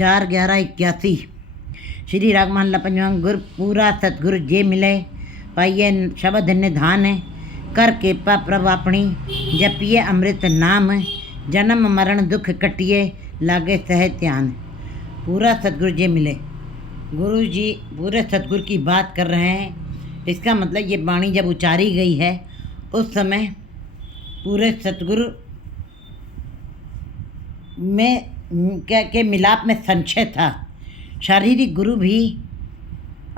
4/11/81 श्री राग महला पंजवां। गुर पूरा सतगुर जे मिले, पाइए शब्द निधान। कर कृपा प्रभ अपनी, जपिए अमृत नाम। जन्म मरण दुख कटिए, लागे सह ध्यान। पूरा सतगुर जे मिले, गुरु जी पूरे सतगुर की बात कर रहे हैं। इसका मतलब ये वाणी जब उचारी गई है उस समय पूरे सतगुरु में के मिलाप में संशय था। शारीरिक गुरु भी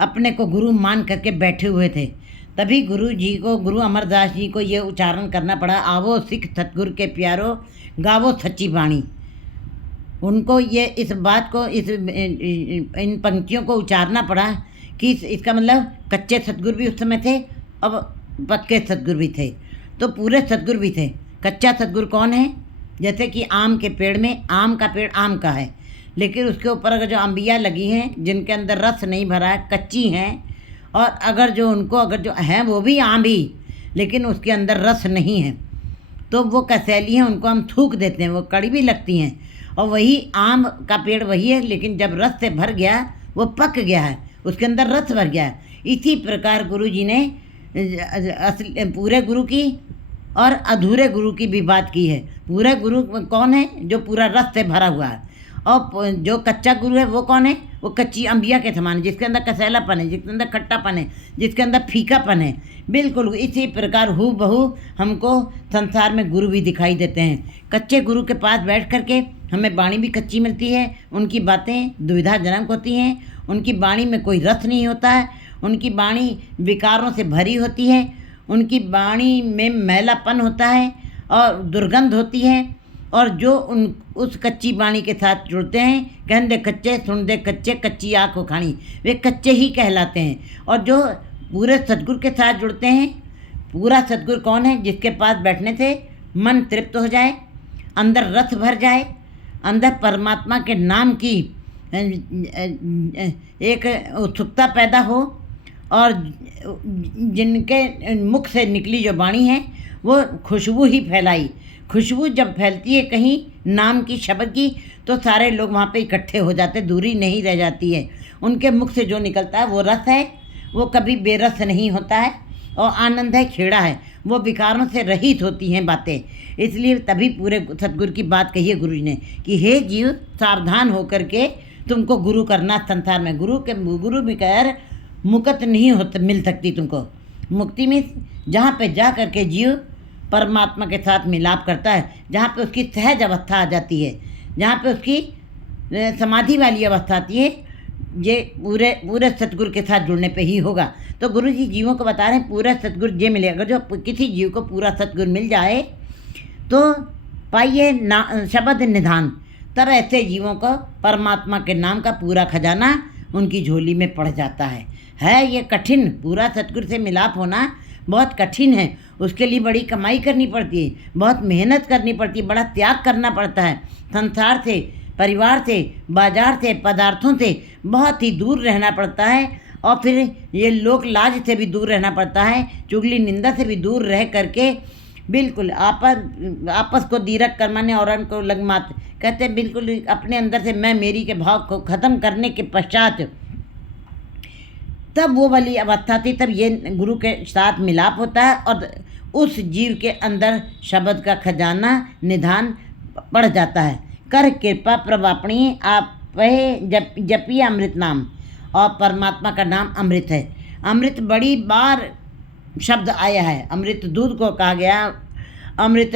अपने को गुरु मान करके बैठे हुए थे। तभी गुरु जी को, गुरु अमरदास जी को ये उच्चारण करना पड़ा, आवो सिख सतगुर के प्यारो, गावो सच्ची वाणी। उनको ये इस बात को इन पंक्तियों को उचारना पड़ा कि इसका मतलब कच्चे सतगुर भी उस समय थे, अब पक्के सतगुर भी थे, तो पूरे सतगुर भी थे। कच्चा सतगुर कौन है? जैसे कि आम के पेड़ में, आम का पेड़ आम का है, लेकिन उसके ऊपर अगर जो अंबियाँ लगी हैं जिनके अंदर रस नहीं भरा है, कच्ची हैं, और अगर जो हैं वो भी आम ही, लेकिन उसके अंदर रस नहीं है, तो वो कसैली हैं, उनको हम थूक देते हैं, वो कड़ी भी लगती हैं। और वही आम का पेड़ वही है, लेकिन जब रस से भर गया वो पक गया है, उसके अंदर रस भर गया है। इसी प्रकार गुरु जी ने पूरे गुरु की और अधूरे गुरु की भी बात की है। पूरा गुरु कौन है? जो पूरा रस से भरा हुआ है। और जो कच्चा गुरु है वो कौन है? वो कच्ची अंबिया के समान है, जिसके अंदर कसैलापन है, जिसके अंदर खट्टापन है, जिसके अंदर फीकापन है। बिल्कुल इसी प्रकार हूबहू हमको संसार में गुरु भी दिखाई देते हैं। कच्चे गुरु के पास बैठ करके हमें वाणी भी कच्ची मिलती है, उनकी बातें दुविधाजनक होती हैं, उनकी वाणी में कोई रस नहीं होता है, उनकी वाणी विकारों से भरी होती है, उनकी वाणी में मैलापन होता है और दुर्गंध होती है। और जो उस कच्ची वाणी के साथ जुड़ते हैं, कहन दे कच्चे सुन दे कच्चे, कच्ची आँख उखाड़ी, वे कच्चे ही कहलाते हैं। और जो पूरे सतगुर के साथ जुड़ते हैं, पूरा सतगुर कौन है? जिसके पास बैठने से मन तृप्त हो जाए, अंदर रस भर जाए, अंदर परमात्मा के नाम की एक उत्सुकता पैदा हो, और जिनके मुख से निकली जो वाणी है वो खुशबू ही फैलाई। खुशबू जब फैलती है कहीं नाम की, शब्द की, तो सारे लोग वहाँ पे इकट्ठे हो जाते, दूरी नहीं रह जाती है। उनके मुख से जो निकलता है वो रस है, वो कभी बेरस नहीं होता है, और आनंद है, खेड़ा है, वो विकारों से रहित होती हैं बातें। इसलिए तभी पूरे सतगुरु की बात कही है गुरु जी ने कि हे जीव, सावधान होकर के तुमको गुरु करना संसार में। गुरु बगैर मुक्ति नहीं मिल सकती तुमको। मुक्ति में जहाँ पे जा करके जीव परमात्मा के साथ मिलाप करता है, जहाँ पे उसकी सहज अवस्था आ जाती है, जहाँ पे उसकी समाधि वाली अवस्था आती है, ये पूरे सतगुरु के साथ जुड़ने पे ही होगा। तो गुरु जी जीवों को बता रहे हैं पूरा सतगुरु जे मिले। अगर जो किसी जीव को पूरा सतगुरु मिल जाए तो पाइए शब्द निधान, तब ऐसे जीवों को परमात्मा के नाम का पूरा खजाना उनकी झोली में पड़ जाता है। ये कठिन, पूरा सतगुरु से मिलाप होना बहुत कठिन है। उसके लिए बड़ी कमाई करनी पड़ती है, बहुत मेहनत करनी पड़ती है, बड़ा त्याग करना पड़ता है। संसार से, परिवार से, बाजार से, पदार्थों से बहुत ही दूर रहना पड़ता है, और फिर ये लोक लाज से भी दूर रहना पड़ता है, चुगली निंदा से भी दूर रह करके बिल्कुल आपस को दीरक कर माने और उनको लग मात कहते हैं। बिल्कुल अपने अंदर से मैं मेरी के भाव को ख़त्म करने के पश्चात तब वो वाली अवस्था थी, तब ये गुरु के साथ मिलाप होता है और उस जीव के अंदर शब्द का खजाना निधान पड़ जाता है। कर कृपा प्रभ अपनी, आप जपिए अमृत नाम। और परमात्मा का नाम अमृत है। अमृत बड़ी बार शब्द आया है। अमृत दूध को कहा गया, अमृत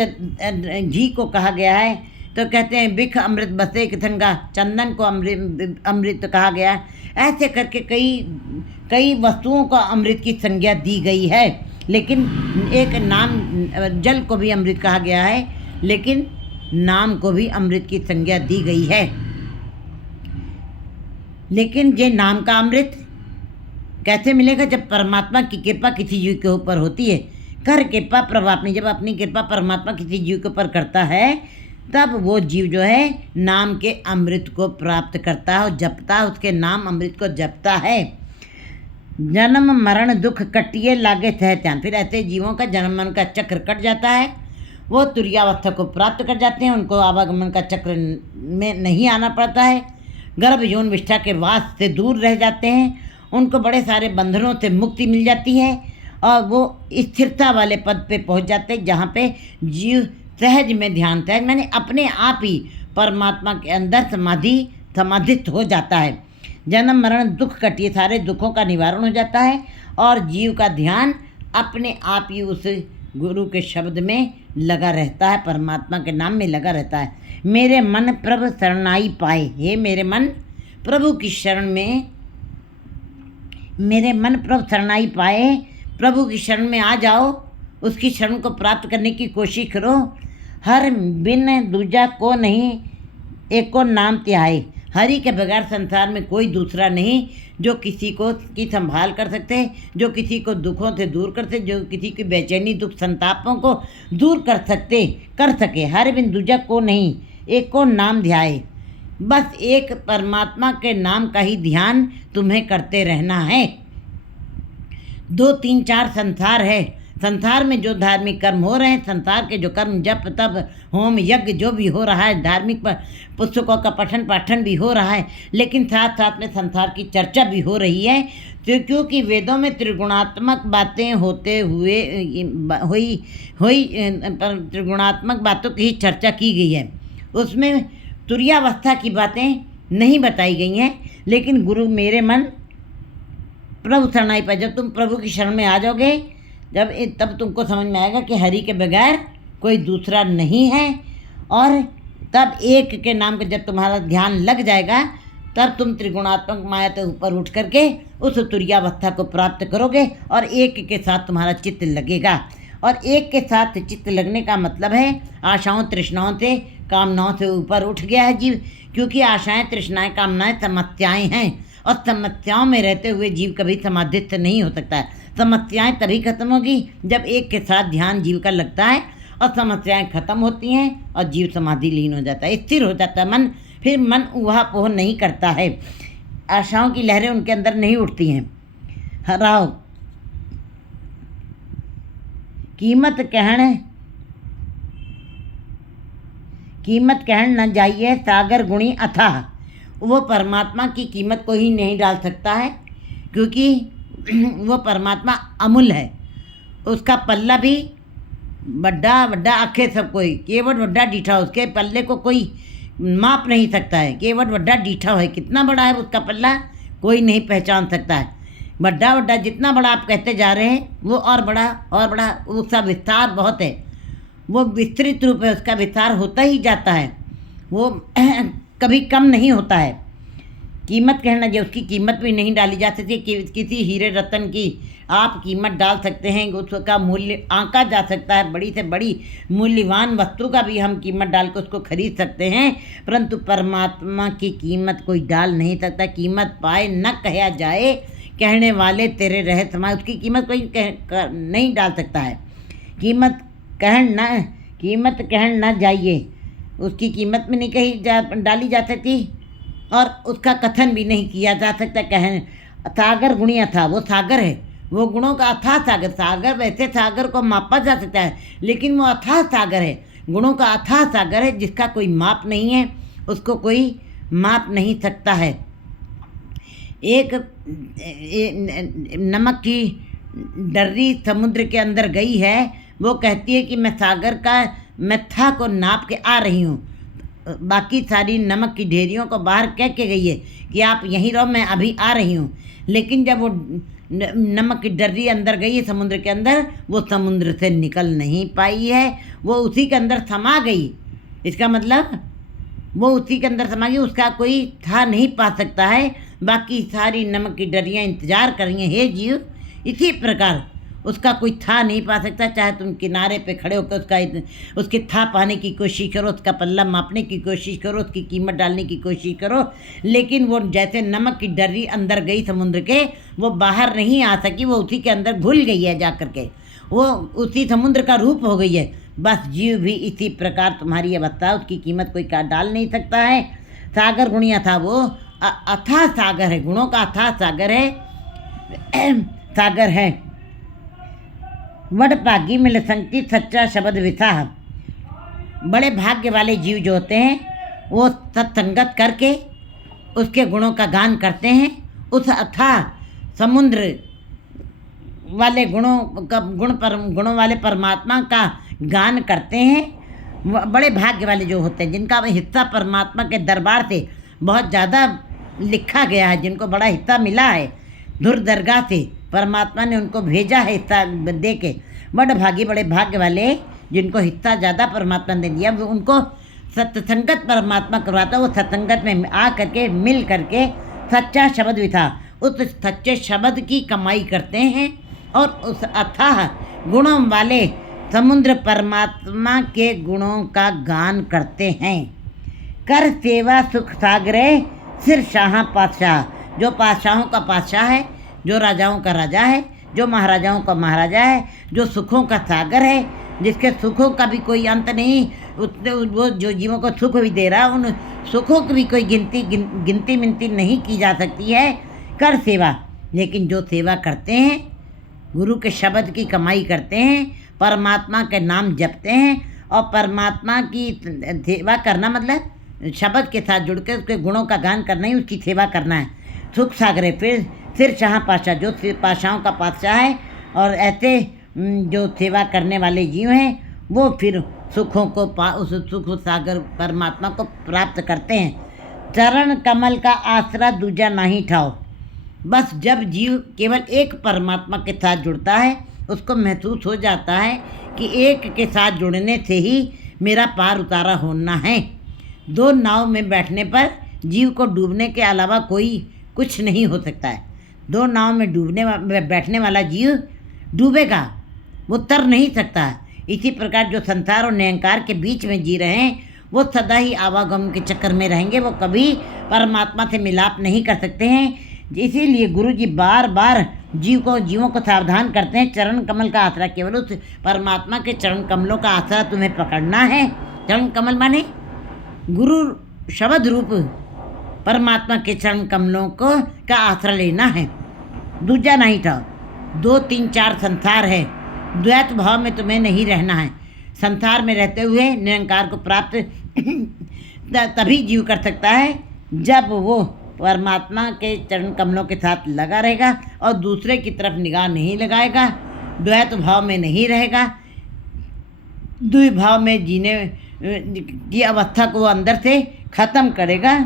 घी को कहा गया है। तो कहते हैं बिख अमृत बसे किथंगा, चंदन को अमृत कहा गया। ऐसे करके कई वस्तुओं को अमृत की संज्ञा दी गई है। लेकिन एक नाम, जल को भी अमृत कहा गया है, लेकिन नाम को भी अमृत की संज्ञा दी गई है। लेकिन ये नाम का अमृत कैसे मिलेगा? जब परमात्मा की कृपा किसी जीव के ऊपर होती है। कर कृपा प्रभु अपनी, जब अपनी कृपा परमात्मा किसी जीव के ऊपर करता है, तब वो जीव जो है नाम के अमृत को प्राप्त करता है और जपता है, उसके नाम अमृत को जपता है। जन्म मरण दुख कटिए लागे सह ध्यान। फिर ऐसे जीवों का जन्म मरण का चक्र कट जाता है, वो तुरीयावस्था को प्राप्त कर जाते हैं, उनको आवागमन का चक्र में नहीं आना पड़ता है। गर्भ यौन विष्ठा के वास से दूर रह जाते हैं, उनको बड़े सारे बंधनों से मुक्ति मिल जाती है और वो स्थिरता वाले पद पे पहुंच जाते हैं जहाँ पे जीव सहज में ध्यान, सहज मैंने अपने आप ही परमात्मा के अंदर समाधित हो जाता है। जन्म मरण दुख कटिए, सारे दुखों का निवारण हो जाता है और जीव का ध्यान अपने आप ही उस गुरु के शब्द में लगा रहता है, परमात्मा के नाम में लगा रहता है। मेरे मन प्रभु शरणाई पाए, हे मेरे मन प्रभु की शरण में, मेरे मन प्रभु शरणाई पाए, प्रभु की शरण में आ जाओ, उसकी शरण को प्राप्त करने की कोशिश करो। हर बिन दूजा को नहीं, एक को नाम त्याए, हरि के बगैर संसार में कोई दूसरा नहीं जो किसी को की संभाल कर सकते, जो किसी को दुखों से दूर कर सकते, जो किसी की बेचैनी दुख संतापों को दूर कर सके। हर बिन दूजा को नहीं, एक को नाम ध्याए, बस एक परमात्मा के नाम का ही ध्यान तुम्हें करते रहना है। 2 3 4 संसार है, संसार में जो धार्मिक कर्म हो रहे हैं, संसार के जो कर्म जप तप होम यज्ञ जो भी हो रहा है, धार्मिक पुस्तकों का पठन पाठन भी हो रहा है, लेकिन साथ साथ में संसार की चर्चा भी हो रही है। तो क्योंकि वेदों में त्रिगुणात्मक बातें होते हुए त्रिगुणात्मक बातों की चर्चा की गई है, उसमें तुरीयावस्था की बातें नहीं बताई गई हैं। लेकिन गुरु मेरे मन प्रभु शरणाई पाए, जब तुम प्रभु की शरण में आ जाओगे, तब तुमको समझ में आएगा कि हरि के बगैर कोई दूसरा नहीं है। और तब एक के नाम का जब तुम्हारा ध्यान लग जाएगा, तब तुम त्रिगुणात्मक माया से ऊपर उठ करके उस तुरीयावस्था को प्राप्त करोगे और एक के साथ तुम्हारा चित्त लगेगा। और एक के साथ चित्त लगने का मतलब है आशाओं तृष्णाओं से कामनाओं से ऊपर उठ गया है जीव, क्योंकि आशाएं तृष्णाएं कामनाएं समस्याएं हैं और समस्याओं में रहते हुए जीव कभी समाधित नहीं हो सकता है। समस्याएं तभी खत्म होगी जब एक के साथ ध्यान जीव का लगता है और समस्याएं खत्म होती हैं और जीव समाधि लीन हो जाता है, स्थिर हो जाता है मन। फिर मन ऊहापोह नहीं करता है, आशाओं की लहरें उनके अंदर नहीं उठती हैं। हराओ कीमत कहण न जाइए सागर गुणी अथाह, वो परमात्मा की कीमत को ही नहीं डाल सकता है, क्योंकि वो परमात्मा अमूल्य है। उसका पल्ला भी बड्डा आखे सब कोई, केवट वड्डा डीठा, उसके पल्ले को कोई माप नहीं सकता है। केवट वड्डा डीठा है, कितना बड़ा है उसका पल्ला कोई नहीं पहचान सकता है। बड्डा जितना बड़ा आप कहते जा रहे हैं वो और बड़ा उसका विस्तार बहुत है, वो विस्तृत रूप है, उसका विस्तार होता ही जाता है, वो कभी कम नहीं होता है। कीमत कहना जो उसकी कीमत भी नहीं डाली जा सकती। किसी हीरे रतन की आप कीमत डाल सकते हैं, उसका मूल्य आंका जा सकता है, बड़ी से बड़ी मूल्यवान वस्तु का भी हम कीमत डाल कर उसको खरीद सकते हैं, परंतु परमात्मा की कीमत कोई डाल नहीं सकता। कीमत पाए न कहा जाए, कहने वाले तेरे रहे समाए, उसकी कीमत कोई नहीं डाल सकता है। कीमत कहन न जाइए, उसकी कीमत में नहीं डाली जा सकती और उसका कथन भी नहीं किया जा सकता। सागर गुणी अथाह, वो सागर है, वो गुणों का अथाह सागर वैसे सागर को मापा जा सकता है, लेकिन वो अथाह सागर है, गुणों का अथाह सागर है, जिसका कोई माप नहीं है, उसको कोई माप नहीं सकता है। एक नमक की डर्री समुद्र के अंदर गई है, वो कहती है कि मैं था को नाप के आ रही हूँ, बाकी सारी नमक की ढेरियों को बाहर कह के गई है कि आप यहीं रहो, मैं अभी आ रही हूँ। लेकिन जब वो नमक की डर्री अंदर गई है समुद्र के अंदर, वो समुद्र से निकल नहीं पाई है, वो उसी के अंदर समा गई। इसका मतलब वो उसी के अंदर समा गई, उसका कोई था नहीं पा सकता है। बाकी सारी नमक की डरियाँ इंतजार कर रही हैं, हे जीव, इसी प्रकार उसका कोई था नहीं पा सकता। चाहे तुम किनारे पे खड़े होकर उसके था पाने की कोशिश करो, उसका पल्ला मापने की कोशिश करो, उसकी कीमत डालने की कोशिश करो, लेकिन वो जैसे नमक की डर्री अंदर गई समुद्र के, वो बाहर नहीं आ सकी, वो उसी के अंदर घुल गई है जा करके, वो उसी समुद्र का रूप हो गई है। बस जीव भी इसी प्रकार तुम्हारी अवस्था, उसकी कीमत कोई डाल नहीं सकता है। सागर गुणिया था, वो अथाह सागर है, गुणों का अथाह सागर है। वड भागी मिल संगति सच्चा शब्द विसाह, बड़े भाग्य वाले जीव जो होते हैं वो सत्संगत करके उसके गुणों का गान करते हैं, उस अथाह समुद्र वाले गुणों वाले परमात्मा का गान करते हैं। बड़े भाग्य वाले जो होते हैं, जिनका हिस्सा परमात्मा के दरबार से बहुत ज़्यादा लिखा गया है, जिनको बड़ा हिस्सा मिला है धुर दरगाह से, परमात्मा ने उनको भेजा है हिस्सा दे के। बड़े भाग्य वाले जिनको हिस्सा ज़्यादा परमात्मा ने दिया, वो उनको सत्संगत परमात्मा करवाता। वो सत्संगत में आ करके मिल करके सच्चा शब्द भी था, उस सच्चे शब्द की कमाई करते हैं और उस अथाह गुणों वाले समुद्र परमात्मा के गुणों का गान करते हैं। कर सेवा सुख सागरे सिर शाह पातशाह, जो पातशाहों का पातशाह है, जो राजाओं का राजा है, जो महाराजाओं का महाराजा है, जो सुखों का सागर है, जिसके सुखों का भी कोई अंत नहीं, वो जो जीवों को सुख भी दे रहा है, उन सुखों की भी कोई गिनती मिनती नहीं की जा सकती है। कर सेवा, लेकिन जो सेवा करते हैं, गुरु के शब्द की कमाई करते हैं, परमात्मा के नाम जपते हैं, और परमात्मा की सेवा करना मतलब शब्द के साथ जुड़ के उसके गुणों का गान करना ही उसकी सेवा करना है। सुख सागरे फिर सिर शाह पातशाह, जो पातशाहों का पातशाह है, और ऐसे जो सेवा करने वाले जीव हैं वो फिर सुखों को उस सुख सागर परमात्मा को प्राप्त करते हैं। चरण कमल का आसरा दूजा नहीं ठाओ। बस जब जीव केवल एक परमात्मा के साथ जुड़ता है, उसको महसूस हो जाता है कि एक के साथ जुड़ने से ही मेरा पार उतारा होना है। दो नाव में बैठने पर जीव को डूबने के अलावा कोई कुछ नहीं हो सकता है। दो नाव में बैठने वाला जीव डूबेगा, वो तर नहीं सकता। इसी प्रकार जो संसार और निरंकार के बीच में जी रहे हैं, वो सदा ही आवागम के चक्कर में रहेंगे, वो कभी परमात्मा से मिलाप नहीं कर सकते हैं। इसीलिए गुरु जी बार बार जीवों को सावधान करते हैं। चरण कमल का आसरा, केवल उस परमात्मा के चरण कमलों का आसरा तुम्हें पकड़ना है। चरण कमल माने गुरु शब्द रूप परमात्मा के चरण कमलों का आसरा लेना है, दूजा नहीं था। 2 3 4 संसार है, द्वैत भाव में तुम्हें नहीं रहना है। संसार में रहते हुए निरंकार को प्राप्त तभी जीव कर सकता है जब वो परमात्मा के चरण कमलों के साथ लगा रहेगा और दूसरे की तरफ निगाह नहीं लगाएगा, द्वैत भाव में नहीं रहेगा, द्विभाव में जीने की अवस्था को वो अंदर से ख़त्म करेगा।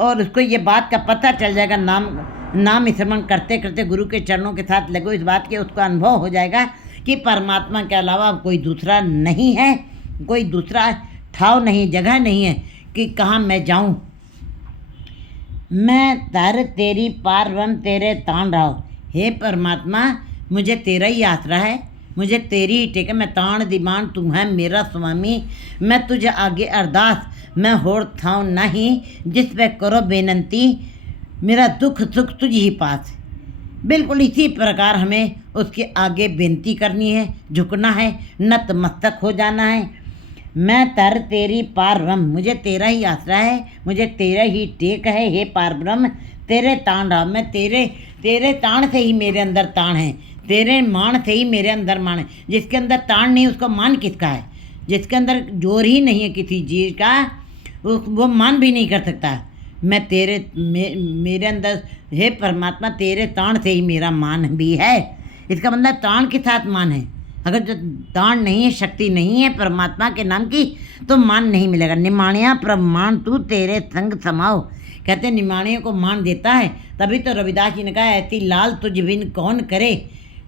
और उसको ये बात का पता चल जाएगा, नाम स्मरण करते करते गुरु के चरणों के साथ लगो, इस बात के उसको अनुभव हो जाएगा कि परमात्मा के अलावा कोई दूसरा नहीं है, कोई दूसरा ठाव नहीं, जगह नहीं है कि कहाँ मैं जाऊँ। मैं तर तेरी पार ब्रह्म तेरे तान रहा हूँ। हे परमात्मा, मुझे तेरा ही आसरा है, मुझे तेरी ही टेक है। मैं तान दीवान, तू है मेरा स्वामी। मैं तुझे आगे अरदास, मैं होड़ थाऊँ नहीं, जिस पे करो बेनंती, मेरा दुख सुख तुझ ही पास। बिल्कुल इसी प्रकार हमें उसके आगे बेनती करनी है, झुकना है, नतमस्तक हो जाना है। मैं तर तेरी पार ब्रह्म, मुझे तेरा ही आसरा है, मुझे तेरा ही टेक है। हे पार ब्रह्म, तेरे ताण रहा, मैं तेरे ताण से ही मेरे अंदर ताण है, तेरे मान से ही मेरे अंदर मान है। जिसके अंदर ताण नहीं उसको मान किसका है? जिसके अंदर जोर ही नहीं है किसी चीज़ का, वो मान भी नहीं कर सकता। मैं मेरे अंदर, हे परमात्मा, तेरे ताण से ही मेरा मान भी है। इसका मतलब ताण के साथ मान है। अगर जो ताण नहीं है, शक्ति नहीं है परमात्मा के नाम की, तो मान नहीं मिलेगा। निमाणिया प्रमाण तू तेरे संग समाओ, कहते हैं निमाणियों को मान देता है। तभी तो रविदास जी ने कहा, ऐसी लाल तुझ बिन कौन करे,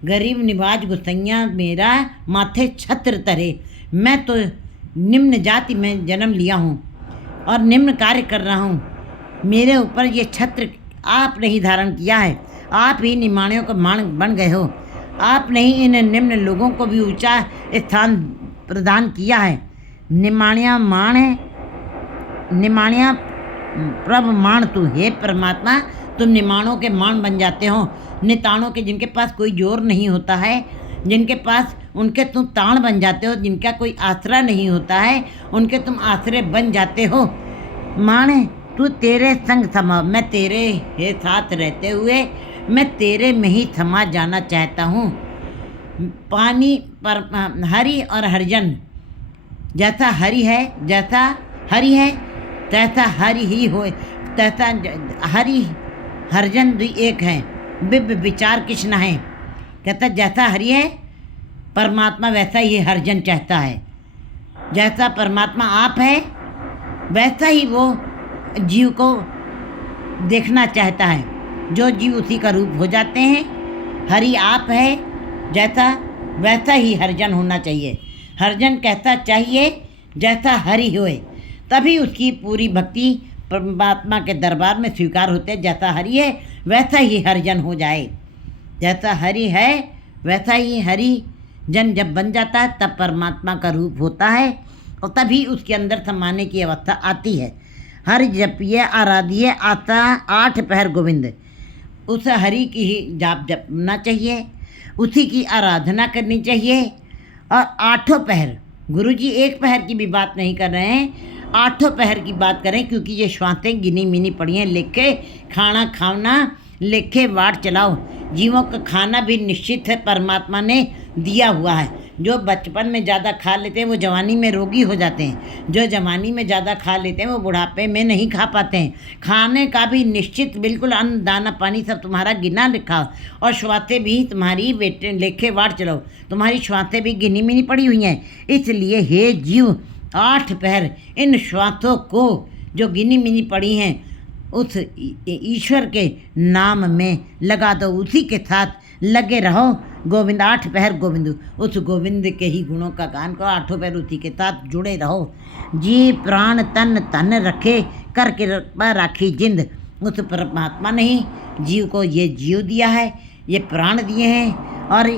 गरीब निवाज गुसैया मेरा माथे छत्र तरे। मैं तो निम्न जाति में जन्म लिया हूँ और निम्न कार्य कर रहा हूँ, मेरे ऊपर ये छत्र आपने ही धारण किया है। आप ही निमाणियों को मान बन गए हो, आपने ही इन निम्न लोगों को भी ऊंचा स्थान प्रदान किया है। निमाणिया मान है, निमाणिया प्रभ मान तू। हे परमात्मा, तुम निमाणों के मान बन जाते हो, निताणों के, जिनके पास कोई जोर नहीं होता है, जिनके पास, उनके तुम ताण बन जाते हो। जिनका कोई आसरा नहीं होता है, उनके तुम आसरे बन जाते हो। मान तू तेरे संग समा, मैं तेरे साथ रहते हुए मैं तेरे में ही समा जाना चाहता हूँ। पानी पर हरि और हरिजन, जैसा हरि है, जैसा हरि है तैसा हरि ही हो। तैसा हरि हरजन दुई एक हैं, बिब विचार किछ न है। कहता जैसा हरि है परमात्मा वैसा ही हरजन चाहता है। जैसा परमात्मा आप है वैसा ही वो जीव को देखना चाहता है। जो जीव उसी का रूप हो जाते हैं। हरि आप है जैसा वैसा ही हरजन होना चाहिए। हरजन कहता चाहिए जैसा हरि होए, तभी उसकी पूरी भक्ति परमात्मा के दरबार में स्वीकार होते। जैसा हरि है वैसा ही हरिजन हो जाए। जैसा हरि है वैसा ही हरि जन जब बन जाता है तब परमात्मा का रूप होता है और तभी उसके अंदर समाने की अवस्था आती है। हर जपिए आराधिए आता 8 पहर गोविंद। उस हरि की ही जाप जपना चाहिए, उसी की आराधना करनी चाहिए। और 8 पहर, गुरु जी 1 पहर की भी बात नहीं कर रहे हैं, 8 पहर की बात करें, क्योंकि ये श्वासें गिनी मिनी पड़ी हैं। लेखे खाना खाना लेखे वाट चलाओ। जीवों का खाना भी निश्चित है, परमात्मा ने दिया हुआ है। जो बचपन में ज़्यादा खा लेते हैं वो जवानी में रोगी हो जाते हैं। जो जवानी में ज़्यादा खा लेते हैं वो बुढ़ापे में नहीं खा पाते हैं। खाने का भी निश्चित बिल्कुल अन्न दाना पानी सब तुम्हारा गिना लिखा, और श्वासें भी तुम्हारी बेटे लेखे वाट चलाओ। तुम्हारी श्वासें भी गिनी मिनी पड़ी हुई हैं। इसलिए हे जीव 8 पहर इन श्वासों को जो गिनी मिनी पड़ी हैं उस ईश्वर के नाम में लगा दो, उसी के साथ लगे रहो। गोविंद 8 पहर गोविंद, उस गोविंद के ही गुणों का गान करो। 8 पहर उसी के साथ जुड़े रहो। जी प्राण तन तन रखे करके राखी जिंद। उस परमात्मा ने ही जीव को ये जीव दिया है, ये प्राण दिए हैं, और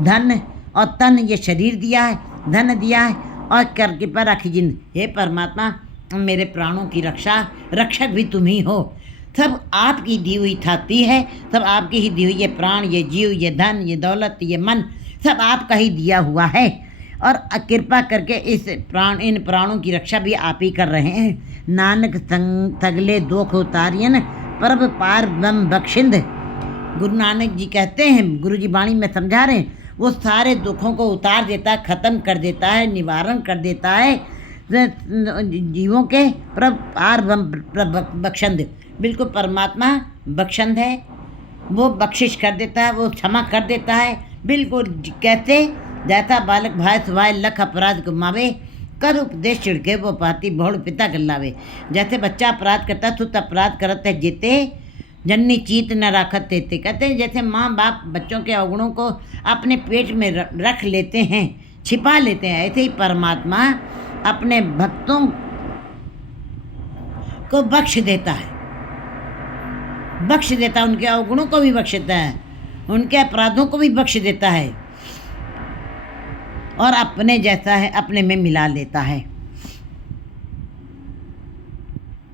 धन और तन ये शरीर दिया है, धन दिया है, और कर कृपा राखी जिंद। हे परमात्मा मेरे प्राणों की रक्षक भी तुम ही हो। सब आपकी दी हुई थाती है, सब आपकी ही दी हुई। ये प्राण, ये जीव, ये धन, ये दौलत, ये मन सब आपका ही दिया हुआ है। और कृपा करके इन प्राणों की रक्षा भी आप ही कर रहे हैं। नानक सगले दुख उतारियन परब पार बम बख्शिंद। गुरु नानक जी कहते हैं, गुरु जी वाणी में समझा रहे हैं, वो सारे दुखों को उतार देता है, ख़त्म कर देता है, निवारण कर देता है जीवों के। प्रभ पार बख्शंद, बिल्कुल परमात्मा बख्शंद है। वो बख्शिश कर देता है, वो क्षमा कर देता है। बिल्कुल कहते जैसा बालक भाई सुभाय लख अपराध को मावे, कर उपदेश छिड़के वो पाती बहुड़ पिता गल्लावे। जैसे बच्चा अपराध करता सुत अपराध करते जेते, जननी चीत न राखत देते। कहते हैं जैसे माँ बाप बच्चों के अवगुणों को अपने पेट में रख लेते हैं, छिपा लेते हैं, ऐसे ही परमात्मा अपने भक्तों को बख्श देता है, उनके अवगुणों को भी बख्श देता है, उनके अपराधों को भी बख्श देता है, और अपने जैसा है अपने में मिला लेता है।